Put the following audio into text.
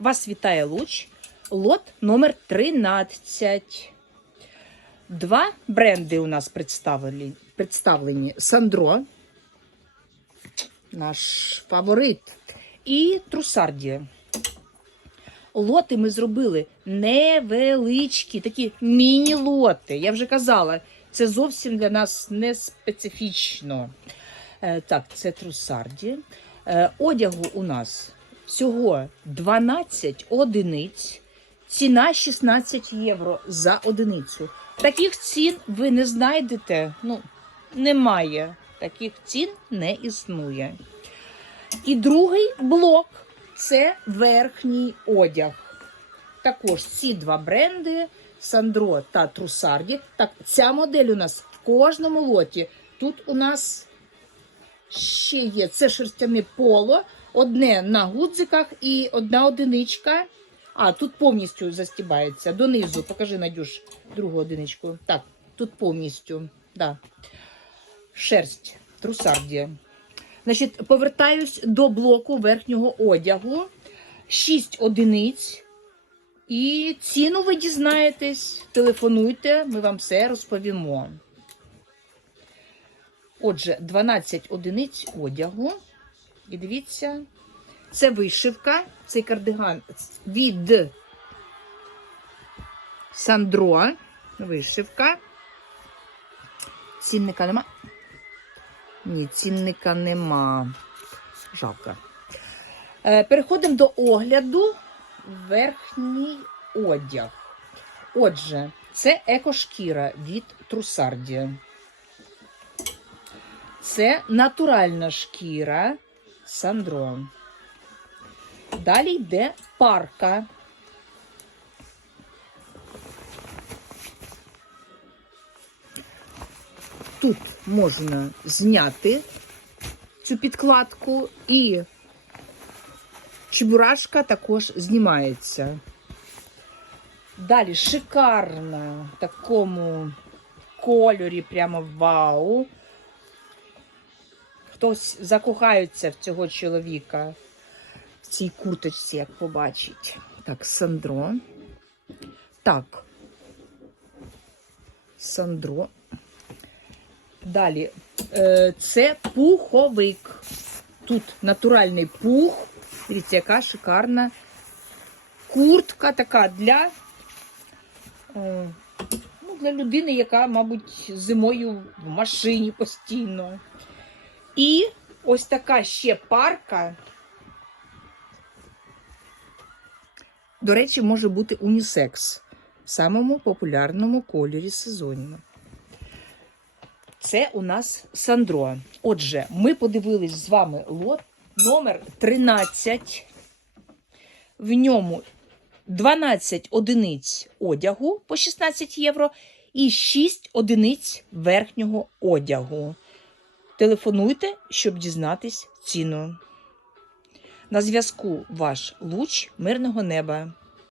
Вас вітає Луч. Лот номер 13. Два бренди у нас представлені. представлені. Сандро, наш фаворит, і Трусардія. Лоти ми зробили невеличкі, такі міні-лоти. Я вже казала, це зовсім для нас не специфічно. Е, так, це трусарді. Е, одягу у нас всього 12 одиниць. Ціна 16 євро за одиницю. Таких цін ви не знайдете. Ну, немає. Таких цін не існує. І другий блок це верхній одяг. Також ці два бренди Сандро та Трусарді. Так, ця модель у нас в кожному лоті. Тут у нас ще є це шерстяне поло, одне на гудзиках і одна одиничка. А, тут повністю застібається. Донизу. Покажи, Надюш, другу одиничку. Так, тут повністю. Да. Шерсть, трусардія. Значить, повертаюсь до блоку верхнього одягу. 6 одиниць. І ціну ви дізнаєтесь. Телефонуйте, ми вам все розповімо. Отже, 12 одиниць одягу. І дивіться, це вишивка, цей кардиган від Сандро. Вишивка. Цінника нема. Ні, цінника нема. Жалко. Е, Переходимо до огляду верхній одяг. Отже, це екошкіра від Трусардія. Це натуральна шкіра Сандро. Далі йде парка. Тут можна зняти цю підкладку і чебурашка також знімається. Далі шикарна в такому кольорі, прямо вау. Хтось закохається в цього чоловіка в цій курточці, як побачить. Так, Сандро. Так. Сандро. Далі. Е, Це пуховик. Тут натуральний пух. Дивіться, яка шикарна куртка така для, е, ну, для людини, яка, мабуть, зимою в машині постійно. І ось така ще парка. До речі, може бути унісекс в самому популярному кольорі сезону. Це у нас Сандро. Отже, ми подивились з вами лот номер 13. В ньому 12 одиниць одягу по 16 євро і 6 одиниць верхнього одягу. Телефонуйте, щоб дізнатись ціну. На зв'язку ваш луч мирного неба.